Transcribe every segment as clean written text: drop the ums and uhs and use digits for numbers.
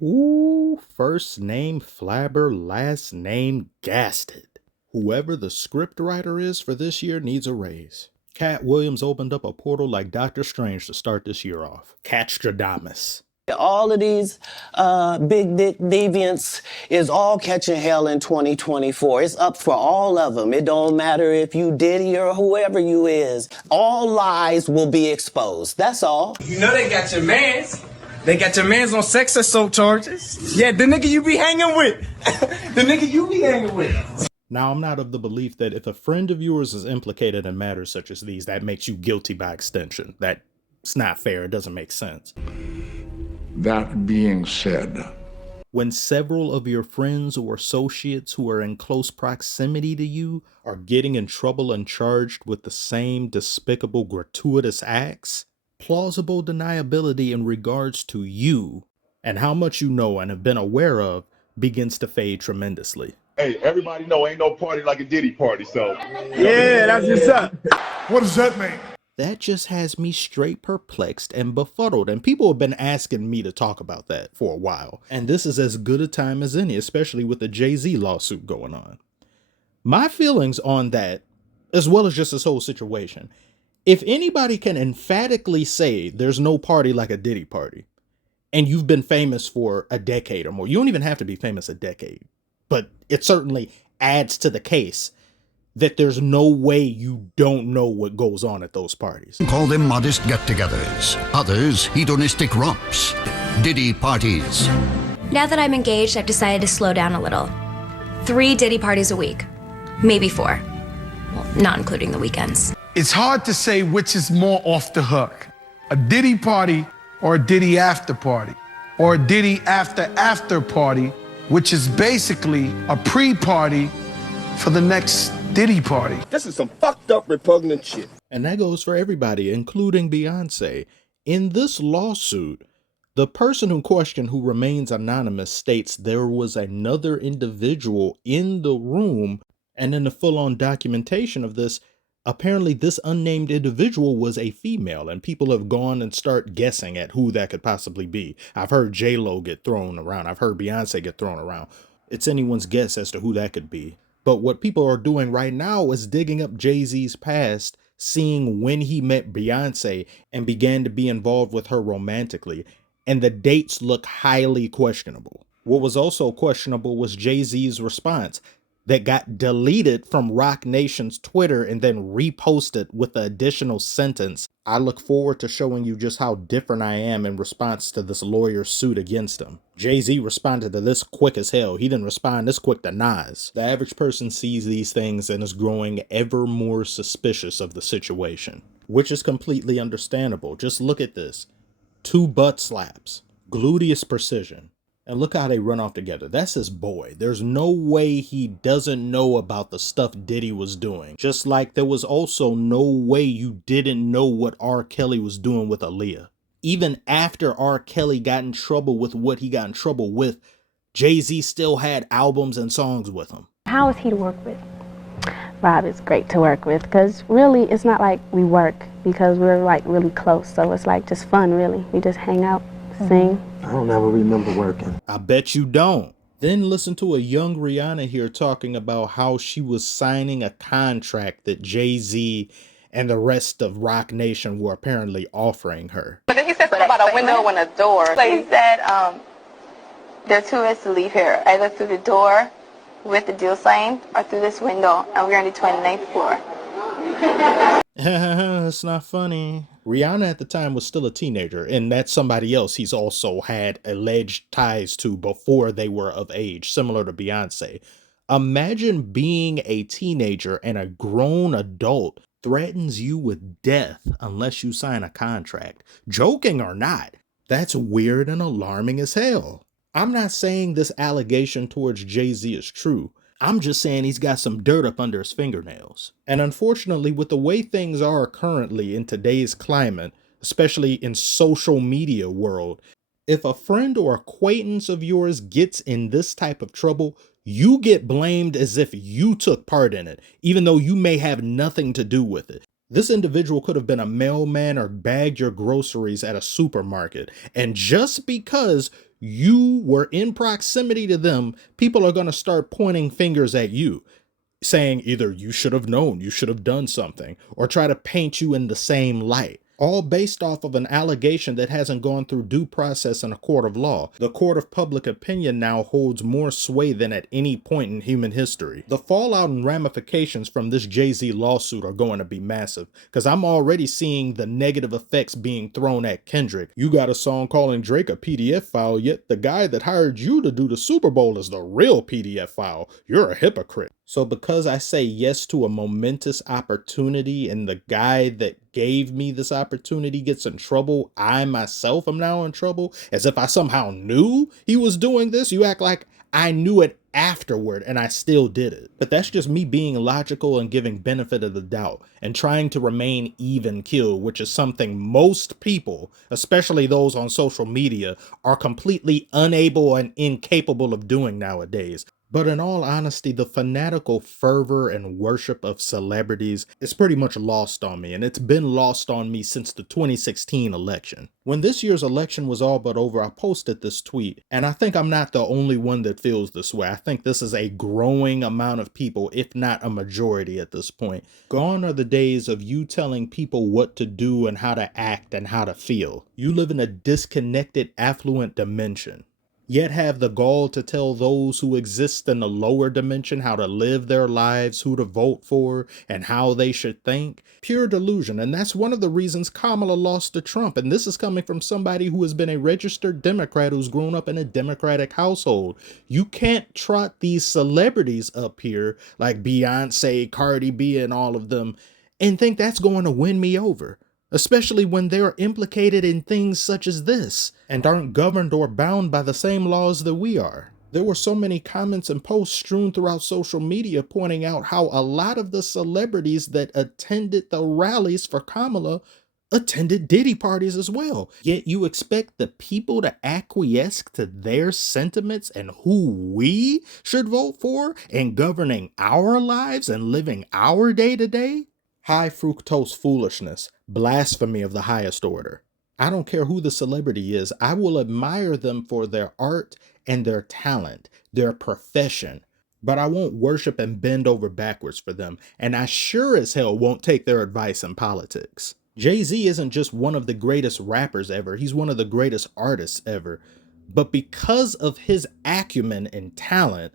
Ooh, first name Flabber, last name Gasted. Whoever the scriptwriter is for this year needs a raise. Cat Williams opened up a portal like Doctor Strange to start this year off. Catstradamus. All of these big dick deviants is all catching hell in 2024. It's up for all of them. It don't matter if you Diddy or whoever you is. All lies will be exposed. That's all. You know they got your mans. They got your mans on sex assault charges. Yeah, the nigga you be hanging with. The nigga you be hanging with. Now, I'm not of the belief that if a friend of yours is implicated in matters such as these, that makes you guilty by extension. That's not fair. It doesn't make sense. That being said, when several of your friends or associates who are in close proximity to you are getting in trouble and charged with the same despicable, gratuitous acts, plausible deniability in regards to you and how much you know and have been aware of begins to fade tremendously. Hey, everybody know ain't no party like a Diddy party, so. Yeah, that's what's up. what does that mean? That just has me straight perplexed and befuddled, and people have been asking me to talk about that for a while. And this is as good a time as any, especially with the Jay-Z lawsuit going on. My feelings on that, as well as just this whole situation, if anybody can emphatically say there's no party like a Diddy party, and you've been famous for a decade or more, you don't even have to be famous a decade, but it certainly adds to the case that there's no way you don't know what goes on at those parties. Call them modest get-togethers, others hedonistic romps, Diddy parties. Now that I'm engaged, I've decided to slow down a little. 3 Diddy parties a week, maybe 4. Well, not including the weekends. It's hard to say which is more off the hook, a Diddy party or a Diddy after party, or a Diddy after party, which is basically a pre-party for the next Diddy party. This is some fucked up, repugnant shit. And that goes for everybody, including Beyonce. In this lawsuit, the person in question, who remains anonymous, states there was another individual in the room, and in the full-on documentation of this, apparently this unnamed individual was a female, and people have gone and start guessing at who that could possibly be. I've heard J-Lo get thrown around. I've heard Beyonce get thrown around. It's anyone's guess as to who that could be. But what people are doing right now is digging up Jay-Z's past, seeing when he met Beyonce and began to be involved with her romantically. And the dates look highly questionable. What was also questionable was Jay-Z's response that got deleted from Roc Nation's Twitter and then reposted with the additional sentence, "I look forward to showing you just how different I am," in response to this lawyer's suit against him. Jay-Z responded to this quick as hell. He didn't respond this quick to Nas. The average person sees these things and is growing ever more suspicious of the situation, which is completely understandable. Just look at this. 2 butt slaps, gluteus precision. And look how they run off together. That's his boy. There's no way he doesn't know about the stuff Diddy was doing. Just like there was also no way you didn't know what R. Kelly was doing with Aaliyah. Even after R. Kelly got in trouble with what he got in trouble with, Jay-Z still had albums and songs with him. How is he to work with? Rob is great to work with, because really it's not like we work, because we're like really close. So it's like just fun, really. We just hang out, sing. I don't ever remember working. I bet you don't. Then listen to a young Rihanna here talking about how she was signing a contract that Jay-Z and the rest of Roc Nation were apparently offering her. But then he said something about a window and a door. He said there are 2 ways to leave here, either through the door with the deal signed or through this window, and we're on the 29th floor. It's not funny. Rihanna at the time was still a teenager, and that's somebody else he's also had alleged ties to before they were of age, similar to Beyonce. Imagine being a teenager and a grown adult threatens you with death unless you sign a contract. Joking or not, that's weird and alarming as hell. I'm not saying this allegation towards Jay-Z is true. I'm just saying he's got some dirt up under his fingernails. And unfortunately, with the way things are currently in today's climate, especially in social media world, if a friend or acquaintance of yours gets in this type of trouble, you get blamed as if you took part in it, even though you may have nothing to do with it. This individual could have been a mailman or bagged your groceries at a supermarket. And just because you were in proximity to them, people are going to start pointing fingers at you, saying either you should have known, you should have done something, or try to paint you in the same light. All based off of an allegation that hasn't gone through due process in a court of law. The court of public opinion now holds more sway than at any point in human history. The fallout and ramifications from this Jay-Z lawsuit are going to be massive, because I'm already seeing the negative effects being thrown at Kendrick. You got a song calling Drake a PDF file, yet the guy that hired you to do the Super Bowl is the real PDF file. You're a hypocrite. So because I say yes to a momentous opportunity and the guy that gave me this opportunity gets in trouble, I myself am now in trouble, as if I somehow knew he was doing this. You act like I knew it afterward and I still did it. But that's just me being logical and giving benefit of the doubt and trying to remain even keel, which is something most people, especially those on social media, are completely unable and incapable of doing nowadays. But in all honesty, the fanatical fervor and worship of celebrities is pretty much lost on me, and it's been lost on me since the 2016 election. When this year's election was all but over, I posted this tweet, and I think I'm not the only one that feels this way. I think this is a growing amount of people, if not a majority at this point. Gone are the days of you telling people what to do and how to act and how to feel. You live in a disconnected, affluent dimension, yet have the gall to tell those who exist in the lower dimension how to live their lives, who to vote for, and how they should think. Pure delusion, and that's one of the reasons Kamala lost to Trump, and this is coming from somebody who has been a registered Democrat who's grown up in a Democratic household. You can't trot these celebrities up here like Beyonce, Cardi B, and all of them and think that's going to win me over, especially when they're implicated in things such as this and aren't governed or bound by the same laws that we are. There were so many comments and posts strewn throughout social media pointing out how a lot of the celebrities that attended the rallies for Kamala attended Diddy parties as well. Yet you expect the people to acquiesce to their sentiments and who we should vote for in governing our lives and living our day-to-day? High fructose foolishness, blasphemy of the highest order. I don't care who the celebrity is, I will admire them for their art and their talent, their profession, but I won't worship and bend over backwards for them, and I sure as hell won't take their advice in politics. Jay-Z isn't just one of the greatest rappers ever, he's one of the greatest artists ever, but because of his acumen and talent,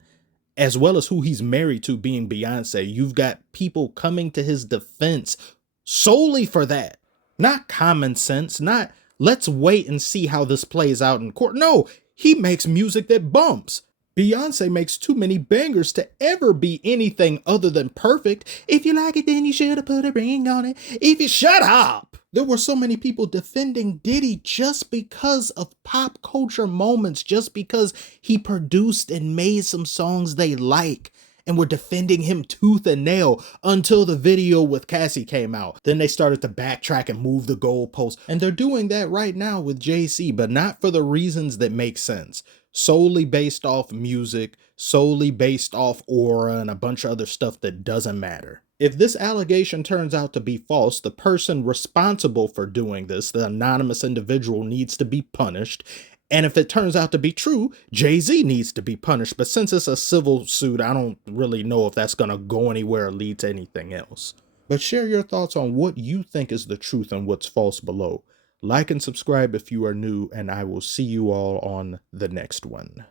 as well as who he's married to being Beyonce, you've got people coming to his defense solely for that. Not common sense, not let's wait and see how this plays out in court. No, he makes music that bumps. Beyonce makes too many bangers to ever be anything other than perfect. If you like it, then you should have put a ring on it. If you shut up. There were so many people defending Diddy just because of pop culture moments, just because he produced and made some songs they like, and were defending him tooth and nail until the video with Cassie came out. Then they started to backtrack and move the goalposts, and they're doing that right now with Jay-Z, but not for the reasons that make sense. Solely based off music, solely based off aura, and a bunch of other stuff that doesn't matter. If this allegation turns out to be false, the person responsible for doing this, the anonymous individual, needs to be punished. And if it turns out to be true, Jay-Z needs to be punished. But since it's a civil suit, I don't really know if that's going to go anywhere or lead to anything else. But share your thoughts on what you think is the truth and what's false below. Like and subscribe if you are new, and I will see you all on the next one.